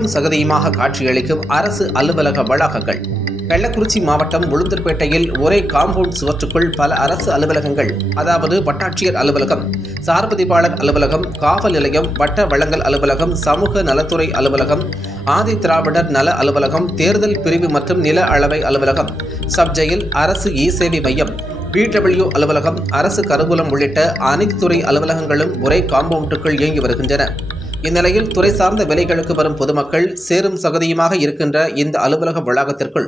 சேரும் சகதியுமாக காட்சியளிக்கும் அரசு அலுவலக வளாகங்கள். கள்ளக்குறிச்சி மாவட்டம் உளுந்தூர்பேட்டையில் ஒரே காம்பவுண்ட் சுவற்றுக்குள் பல அரசு அலுவலகங்கள், அதாவது வட்டாட்சியர் அலுவலகம், சார்பதிவாளர் அலுவலகம், காவல் நிலையம், வட்ட வழங்கல் அலுவலகம், சமூக நலத்துறை அலுவலகம், ஆதி திராவிடர் நல அலுவலகம், தேர்தல் பிரிவு மற்றும் நில அளவை அலுவலகம், சப்ஜெயில், அரசு இ-சேவை மையம், பிடபிள்யூ அலுவலகம், அரசு கருவூலம் உள்ளிட்ட அனைத்து துறை அலுவலகங்களும் ஒரே காம்பவுண்டுக்குள் இயங்கி வருகின்றன. இந்நிலையில் துறை சார்ந்த வேலைகளுக்கு வரும் பொதுமக்கள் சேரும் சகதியுமாக இருக்கின்ற இந்த அலுவலக வளாகத்திற்குள்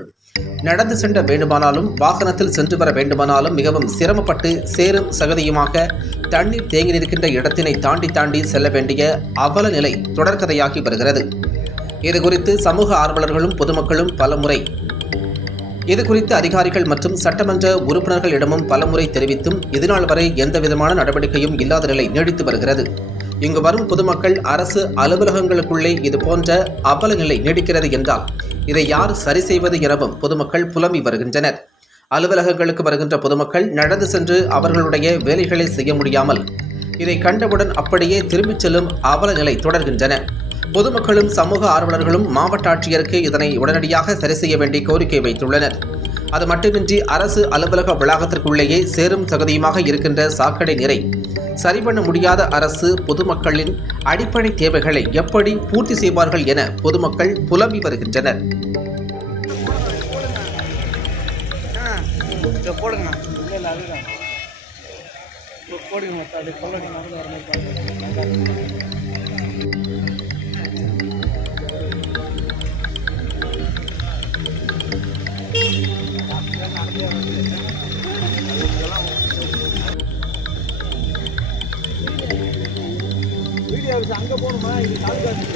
நடந்து சென்ற வேண்டுமானாலும், வாகனத்தில் சென்று வர வேண்டுமானாலும் மிகவும் சிரமப்பட்டு சேரும் சகதியுமாக தண்ணீர் தேங்கி நிற்கின்ற இடத்தினை தாண்டி செல்ல வேண்டிய அவல நிலை தொடர்கதையாகி வருகிறது. இதுகுறித்து சமூக ஆர்வலர்களும் பொதுமக்களும் பலமுறை இதுகுறித்து அதிகாரிகள் மற்றும் சட்டமன்ற உறுப்பினர்களிடமும் பலமுறை தெரிவித்தும் இதுநாள் வரை எந்தவிதமான நடவடிக்கையும் இல்லாத நிலை நீடித்து வருகிறது. இங்கு வரும் பொதுமக்கள் அரசு அலுவலகங்களுக்குள்ளே இதுபோன்ற அவல நிலை நீடிக்கிறது என்றால் இதை யார் சரி செய்வது எனவும் பொதுமக்கள் புலம்பி வருகின்றனர். அலுவலகங்களுக்கு வருகின்ற பொதுமக்கள் நடந்து சென்று அவர்களுடைய வேலைகளை செய்ய முடியாமல் இதை கண்டவுடன் அப்படியே திரும்பிச் செல்லும் அவல நிலை தொடர்கின்றன. பொதுமக்களும் சமூக ஆர்வலர்களும் மாவட்ட ஆட்சியருக்கு இதனை உடனடியாக சரி செய்ய வேண்டிய கோரிக்கை வைத்துள்ளனர். அது மட்டுமின்றி அரசு அலுவலக வளாகத்திற்குள்ளேயே சேரும் சகதியுமாக இருக்கின்ற சாக்கடை நீரை சரி பண்ண முடியாத அரசு பொதுமக்களின் அடிப்படை தேவைகளை எப்படி பூர்த்தி செய்வார்கள் என பொதுமக்கள் புலம்பி வருகின்றனர். அங்க போகணுமா? இது கால்காட்சி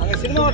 அங்க சினிமா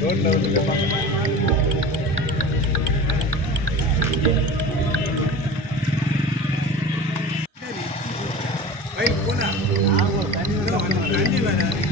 ரோட்ல வந்து போனா தண்ணி வர